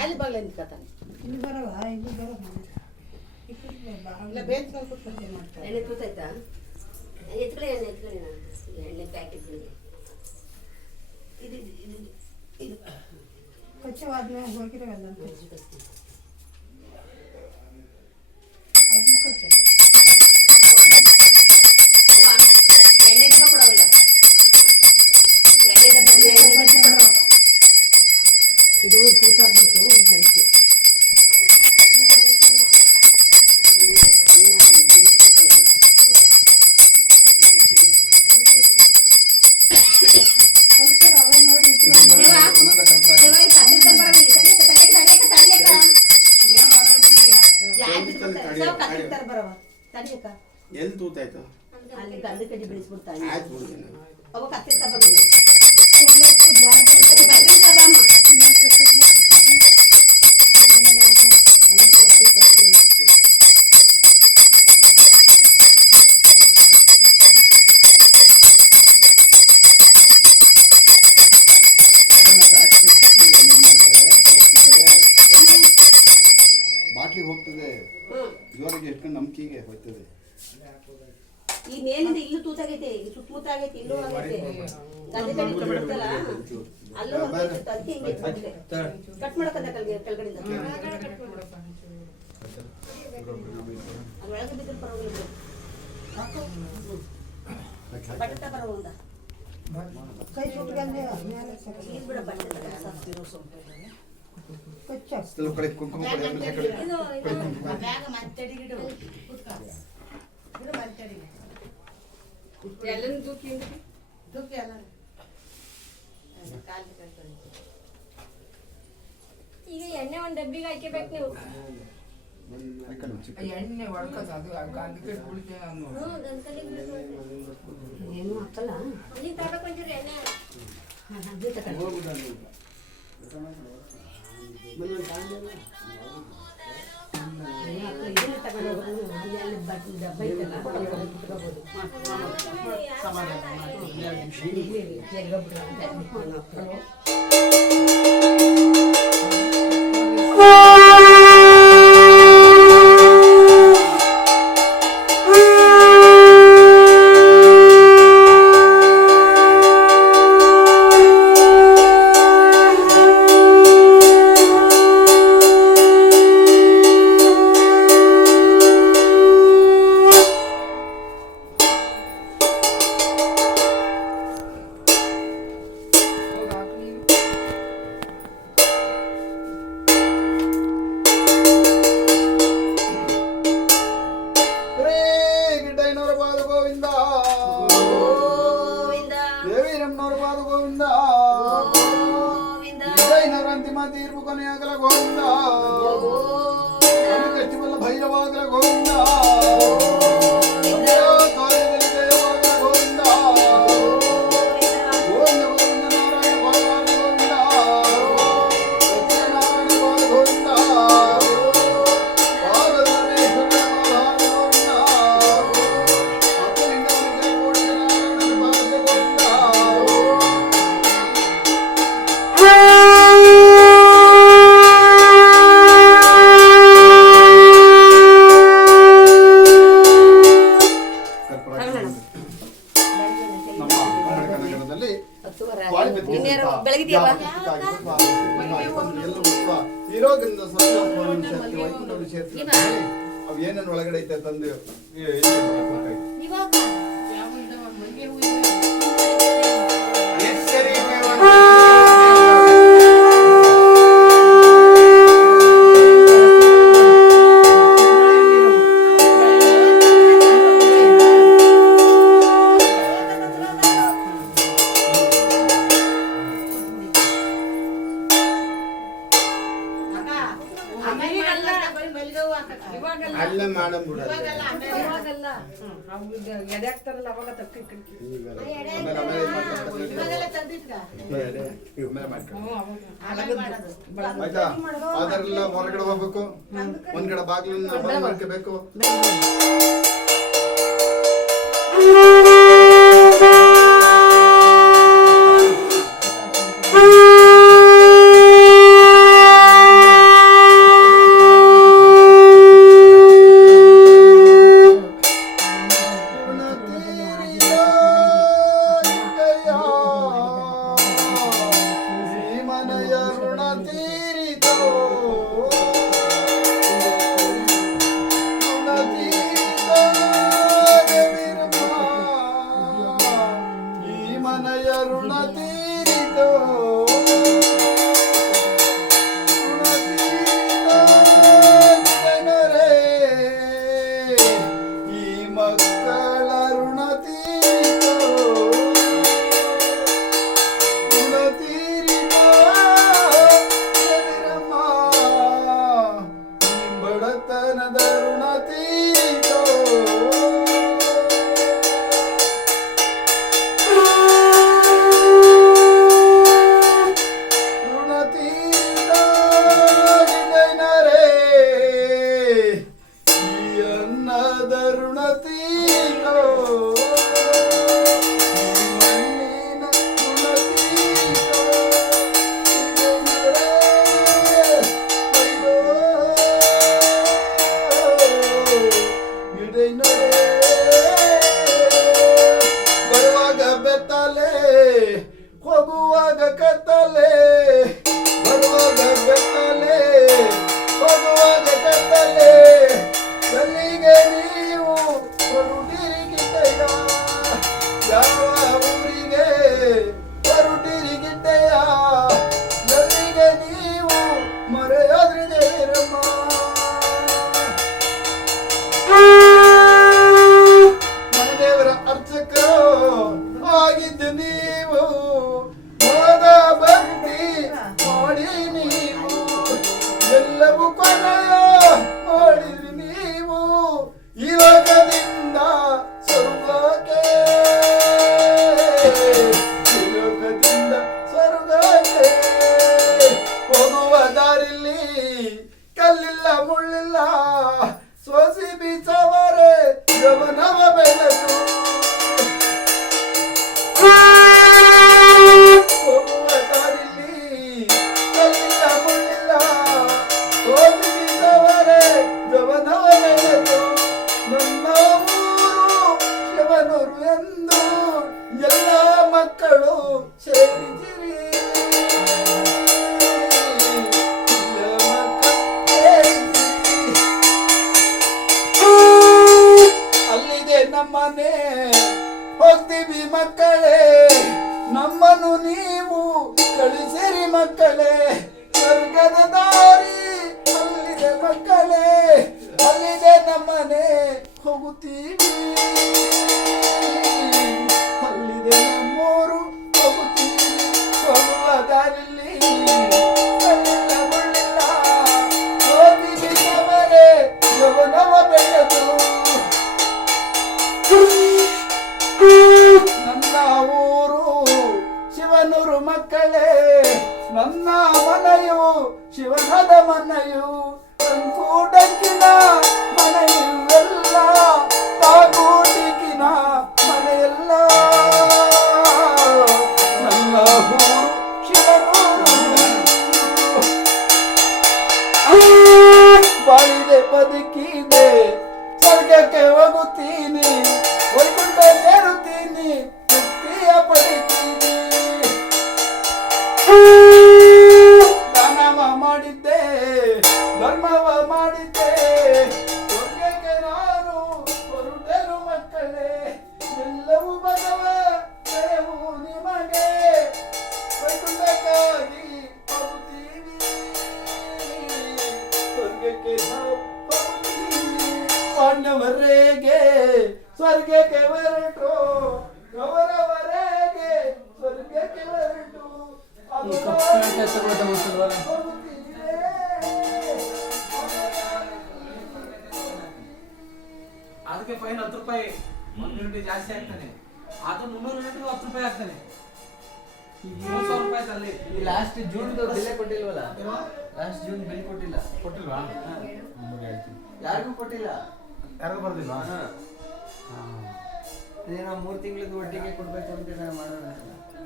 ಅಲ್ಲಿ ಬಾಗ್ಲ ನಿಂತ್ಕೊತಾನೆ ಇಲ್ಲಿ ಬರವ ಇಲ್ಲಿ ಬರವ ಇಲ್ಲ ಬೇಂಚ್ ಮೇಲೆ ಕೂತ್ಕೊಂಡು ಮಾಡ್ತಾರೆ. ಎಣ್ಣೆ ಕೂತಾಯ್ತಾ ಎತ್ಕೊಳ್ಳಿ ಎಣ್ಣೆ ಪ್ಯಾಕೆಟ್ಗಳಿಗೆ ಇದು ಇದು ಇದು ಕಚ್ಚವಾದ್ಮೇಲೆ ಹೋಗಿರೋಲ್ಲ ಅದನ್ನು ಕಚ್ಚ ಎಣ್ಣೆ ಡಬ್ಬ ಕೊಡವಿಲ್ಲ ಎಣ್ಣೆ ಡಬ್ಬ ಇದು ತೂತಾಗ್ಬಿಟ್ಟು ಅದಕ್ಕೆ ಎಲ್ಲಿ ತೂತಾಯ್ತು ಅಲ್ಲಿ ಗಂಧ ಕಡ್ಡಿ ಬೆಳೆಸ್ಬಿಡ್ತಾನೆ ಅವ ಕತ್ತಿ ಬಾಟ್ಲಿಗೆ ಹೋಗ್ತದೆ ಜೋರಾಗಿ ಎಷ್ಟು ನಂಬಿಕೆಗೆ ಹೋಗ್ತದೆ. ಈ ಮೇಲಿಂದ ಇಲ್ಲೂ ತೂತಾಗೈತೆ ಈಗ ಸುತ್ತಮುತ್ತ ಆಗೈತೆ ಇಲ್ಲೂ ಆಗೈತೆ ಗಂಧೆ ಕಡ್ಡಿ ಬಿಡುತ್ತಲ್ಲ ಅಲ್ಲೂ ಅದಕ್ಕೆ ಹಿಂಗೆ ಕಟ್ ಮಾಡಕಂದ ಕೆಳಗಡೆಯಿಂದ ಅದ್ರೊಳಗೆ ಬಿದ್ದರೆ ಪರವಾಗಿಲ್ಲ ಬಟ್ಟೆ ಬರೋದ ಕೈ ಸುಟ್ಕೊಂಡೆ ಈಗ ಬಿಡ ಬಟ್ಟೆ ಕಡೆ ಕುಂಕುಮ ಕಡೆ ಇದು ಬ್ಯಾಗ ಮತ್ತಡಿಗಿಡು ಕೂತ್ಕೊ ಬಿಡು ಮತ್ತಡಿಗೆ ಎಲ್ಲನೂ ತೂಕಿ ತೂಕಿ ಎಲ್ಲ ಕಾಲು ಕಟ್ಕೊಂಡು ಈಗ ಎಣ್ಣೆ ಒಂದು ಡಬ್ಬಿಗೆ ಹಾಕಬೇಕು ನೀವು ಎಣ್ಣೆ ಹೊಡ್ಕೋದು ಅದು ಅದಕ್ಕೆ ಕುಳಿತೆ ಏನು ಹಾಕಲ್ಲ ನೀವು ತಗೊಂಡ್ಕೊಂಡ್ರಿ ಎಣ್ಣೆ ಏನೇನು ಒಳಗಡೆ ಐತೆ ತಂದು ಎಡೆ ಹಾಕ್ತಾರಲ್ಲ ಅವಾಗ ತಪ್ಪಿ ಕಟ್ಟಿ ಆಮೇಲೆ ಇದ್ ಮಾಡ್ತಾರೆ. ಇವಾಗೆಲ್ಲ ತಂದಿಟ್ಕ. ಆಮೇಲೆ ಮಾಡ್ಕೊಂಡು. ಮಾಡೋದು. ಆಯ್ತಾ ಅದರೆಲ್ಲ ಹೊರಗಡೆ ಹೋಗ್ಬೇಕು, ಒಂದ್ ಕಡೆ ಬಾಗ್ಲನ್ನ ಬಂದ್ ಮಾಡ್ಕೋಬೇಕು. ಅದಕ್ಕೆ ಫೈನ್ 10 ರೂಪಾಯಿ. 1 ಯೂನಿಟ್ ಜಾಸ್ತಿ ಆಗ್ತಾನೆ. ಅದು 300 ಯೂನಿಟ್ 10 ರೂಪಾಯಿ ಆಗ್ತಾನೆ. ಈಗ 300 ರೂಪಾಯಿ ಅಲ್ಲಿ. ಈ ಲಾಸ್ಟ್ ಜೂನ್ ಬೆಲೆ ಕೊಟ್ಟಿಲ್ವಲ್ಲ? ಲಾಸ್ಟ್ ಜೂನ್ ಬಿಲ್ ಕೊಟ್ಟಿಲ್ಲ. ಕೊಟ್ಟಿಲ್ವಾ? ಯಾರಿಗೂ ಕೊಟ್ಟಿಲ್ಲ. ಯಾರಿಗೂ ಬರ್ದಿಲ್ವಾ? ಅದೇನೋ 3 ತಿಂಗಳದ್ದು ಒಟ್ಟಿಗೆ ಕೊಡ್ಬೇಕು ಅಂತ ನಾನು ಮಾಡೋಣ.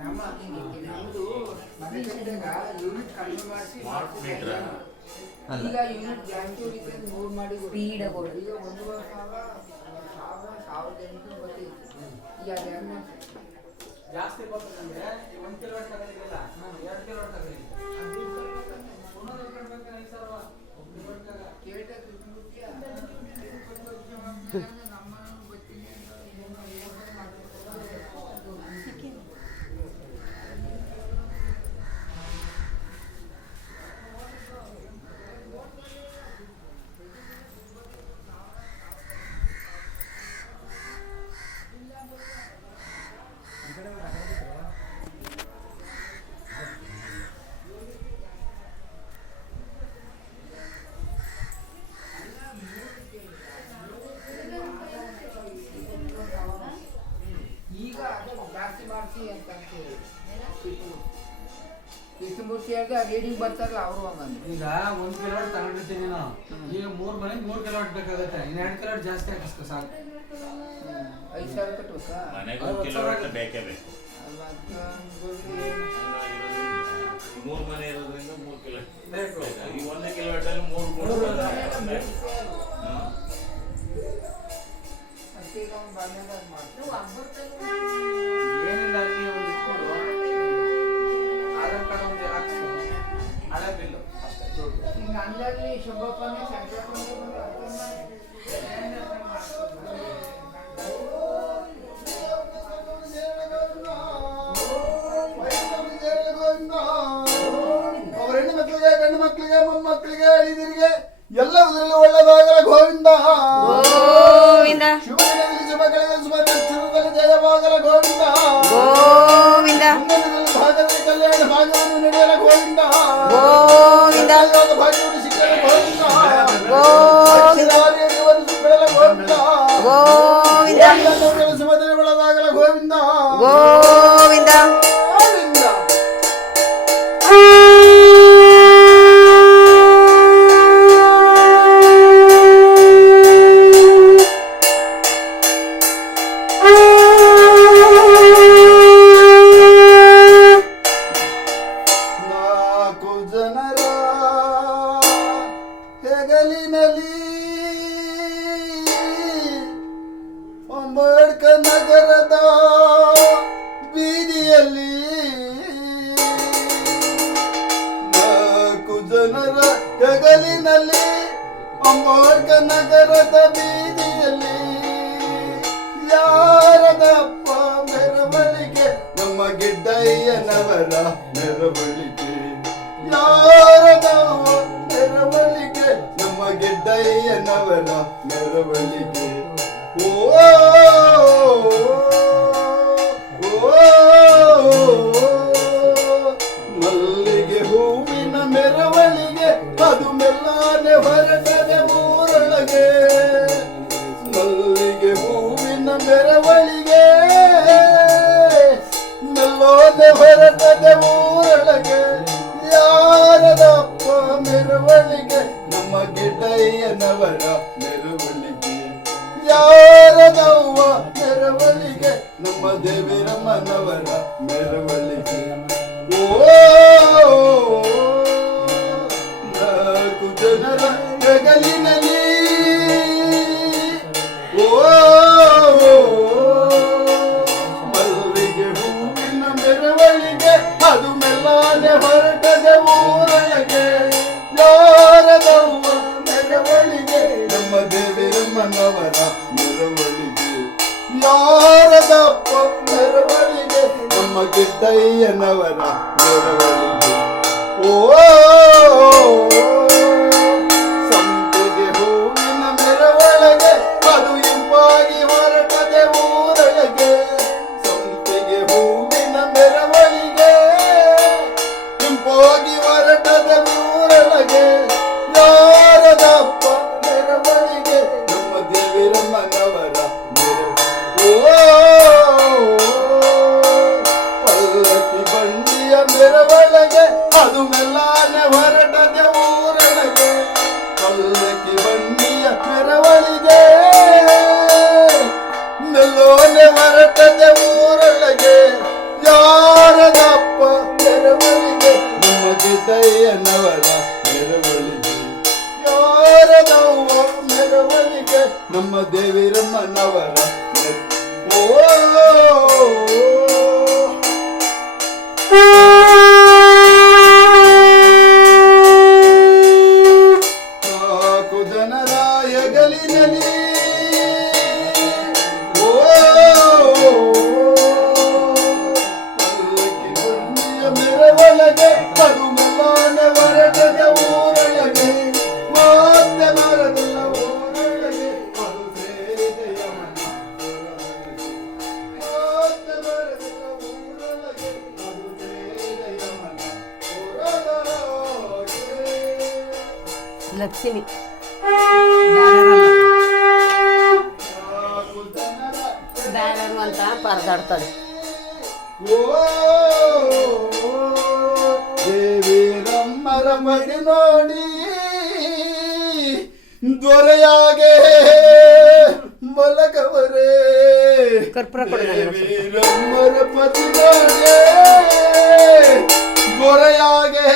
ನಮ್ದು ಮನೆ ಕಟ್ಟಿದಾಗ ಯೂನಿಟ್ ಕಡಿಮೆ ಮಾಡಿಸಿ ಈಗ ಯೂನಿಟ್ ಜಾಸ್ತಿ ಉಳಿತದೆ 3 ಮಾಡಿ ಸ್ಪೀಡ್ ಆಗಿ ಈಗ 1,800 ಬರ್ತಿತ್ತು. ಈಗ ಅದು ಹೆಂಗ್ ಮಾಡ್ತಾರೆ? ಜಾಸ್ತಿ ಬರ್ತದಂದ್ರೆ 1 ಕಿಲೋವಾಟ್ ತಗೊಂಡಿಲ್ಲ, 2 ಕಿಲೋವಾಟ್ ತಗೊಂಡಿಲ್ಲ. ಈಗ ಅದು ಜಾಸ್ತಿ ಮಾಡಿಸಿ ಅಂತ ಕೃಷ್ಣಮೂರ್ತಿ ಆಗ ರೀಡಿಂಗ್ ಬರ್ತಾರಲ್ಲ ಅವರು ಹಂಗಂದ್ರೆ ಈಗ 1 ಕಿಲೋವಾಟ್ ತಗೊಂಡಿರ್ತೀನಿ ನಾನು. ಈಗ 3 ಮನೆಗೆ 3 ಕಿಲೋವಾಟ್ ಬೇಕಾಗುತ್ತೆ. ಇನ್ನು 2 ಕಿಲೋವಾಟ್ ಜಾಸ್ತಿ ಹಾಕಿಸ್ಕೊ ಸಾಕು. 5,000 ಕಟ್ಟಬೇಕಾ? ಮನೆಗೆ 1 ಕಿಲೋವಾಟ್ ಬೇಕೇ ಬೇಕು. 3 ಮನೆ ಇರೋದ್ರಿಂದ 3 ಕಿಲೋ ಬೇಕು. ಈ 1 ಕಿಲೋವಾಟ್ ಅಲ್ಲಿ 3 ಏನಿಲ್ಲ, ಅಲ್ಲಿ ಒಂದು ಇಟ್ಕೊಡು. ಆಧಾರ್ ಕಾರ್ಡ್ ಒಂದು ಜೆರಾಕ್ಸ್, ಹಳೆ ಬಿಲ್ಲು ಅಷ್ಟೇ ದುಡ್ಡು. ಈಗ ಅಂದಾಜು ಶುಭಪ್ಪನೇ ಸಂಕ್ರಾಂತಿ ಅವರ ಹೆಣ್ಣು ಮಕ್ಕಳಿಗೆ ಗಂಡು ಮಕ್ಕಳಿಗೆ ಮೊಮ್ಮಕ್ಕಳಿಗೆ ಅಳಿದಿರಿಗೆ ಎಲ್ಲದರಲ್ಲೂ ಒಳ್ಳೆದಾಗಲ ಗೋವಿಂದ. ಶುಭ ದಿನದಲ್ಲಿ ಶುಭಗಳಿಗೆ ಶುಭ ನಕ್ಷತ್ರದಲ್ಲಿ ಜಯವಾಗಲ ಗೋವಿಂದ. ಭಾಗದಲ್ಲಿ ಕಲ್ಯಾಣ ಭಾಗವನ್ನು ನಡೆಯಲ ಗೋವಿಂದ. ಭಾಗ್ಯವನ್ನು ಸಿಕ್ಕಲ ಗೋವಿಂದ. ಸುಖಗಳ ಗೋವಿಂದ. ಶುಭ ದಿನ ಬೆಳೆದಾಗಲ ಗೋವಿಂದ. ಗೋವಿಂದ. ಅಂಬೇಡ್ಕರ್ ನಗರದ ಬೀದಿಯಲ್ಲಿ 4 ಜನರ ಹೆಗಲಿನಲ್ಲಿ ಅಂಬೇಡ್ಕರ್ ನಗರದ ಬೀದಿಯಲ್ಲಿ ಯಾರದಪ್ಪ ಮೆರವಣಿಗೆ ನಮ್ಮ ಗಿಡ್ಡಯ್ಯನವರ ಮೆರವಣಿಗೆ. ಯಾರದವ ಮೆರವಣಿಗೆ ನಮ್ಮ ಗಿಡ್ಡಯ್ಯನವರ ಮೆರವಣಿಗೆ. ಮಲ್ಲಿಗೆ ಹೂವಿನ ಮೆರವಣಿಗೆ ಅದು ಮೆಲ್ಲನೆ ಹೊರಟದೆ ಊರೊಳಗೆ. ಮಲ್ಲಿಗೆ ಹೂವಿನ ಮೆರವಣಿಗೆ ಮೆಲ್ಲನೆ ಹೊರಟದೆ ಊರೊಳಗೆ. ಯಾರದಪ್ಪ ಮೆರವಣಿಗೆ ನಮ್ಮ ಗಿಡ್ಡಯ್ಯನವರ ಮೆರವಣಿಗೆ. ಯಾರದವ್ವ ಮೆರವಣಿಗೆ ನಮ್ಮ ದೇವಿರಮ್ಮನವರ ಮೆರವಣಿಗೆ. 4 ಜನರ ಹೆಗಲಿನಲ್ಲಿ ಮಲ್ಲಿಗೆ ಹೂವಿನ ಮೆರವಣಿಗೆ ಅದು ಮೆಲ್ಲನೆ ಹೊರಟದೆ ಊರೊಳಗೆ. ಯಾರದವ್ವ ಮೆರವಣಿಗೆ ನಮ್ಮ ದೇವಿರಮ್ಮನವರ ಮೆರವಣಿಗೆ. ಯಾರದಪ್ಪ ಮೆರವಣಿಗೆ ನಮ್ಮ ಗಿಡ್ಡಯ್ಯನವರ ಮೆರವಣಿಗೆ. ಸಂಪಿಗೆ ಹೂವಿನ ಮೆರವಣಿಗೆ ಅದು ಇಂಪಾಗಿ ಹೊರಟದೆ ಊರೊಳಗೆ. ಸಂಪಿಗೆ ಹೂವಿನ ಮೆರವಣಿಗೆ ಇಂಪಾಗಿ ಹೊರಟದೆ ಊರೊಳಗೆ. ಯಾರದಪ್ಪ ಮೆರವಣಿಗೆ ನಮ್ಮ ದೇವಿರಮ್ಮನವರ ಮೆರವಣಿಗೆ. ಅದು ಮೆಲ್ಲಾನೆ ಹೊರಟದೆ ಊರೊಳಗೆ ಪಲ್ಲಕ್ಕಿ ಬಂಡಿಯ ಮೆರವಣಿಗೆ ಮೆಲ್ಲೋನೆ ಹೊರಟದೆ ಊರೊಳಗೆ ಯಾರದಪ್ಪ ಮೆರವಣಿಗೆ ನಮ್ಮ ಗಿಡ್ಡಯ್ಯನವರ ಮೆರವಣಿಗೆ ಯಾರದವ್ವ ಮೆರವಣಿಗೆ ನಮ್ಮ ದೇವಿರಮ್ಮನವರ ನಾಲ್ಕು ಜನರ ಹೆಗಲಿನಲ್ಲಿ ಪಲ್ಲಕ್ಕಿ ಬಂಡಿಯ ಮೆರವಣಿಗೆ ಅದು ಮೆಲ್ಲಾನೆ ಹೊರಟದ ಊರೊಳಗೆ ಮತ್ತೆ ಬರದಿಲ್ಲ ಊರೊಳಗೆ ಅದು ಸೇರಿದ ಯಮನ ಮತ್ತೆ ಬರದಿಲ್ಲ ಊರೊಳಗೆ ಅದು ಸೇರಿದ ಯಮನ ಊರೊಳಗೆ. ಲಕ್ಷ್ಮಿ ನಾಲ್ಕು ಜನರ ಬ್ಯಾರರು ಅಂತ ಪರದಾಡ್ತದೆ. ಓ ದೇವಿರಮ್ಮರ ಮದಿ ನೋಡಿ ದೊರೆಯಾಗೆ ಮಲಗವರೇ ಕರ್ಪೂರ ಕೊಡು ನನಗೆ. ದೇವಿರಮ್ಮರ ಪತಿ ನೋಡಿ ದೊರೆಯಾಗೆ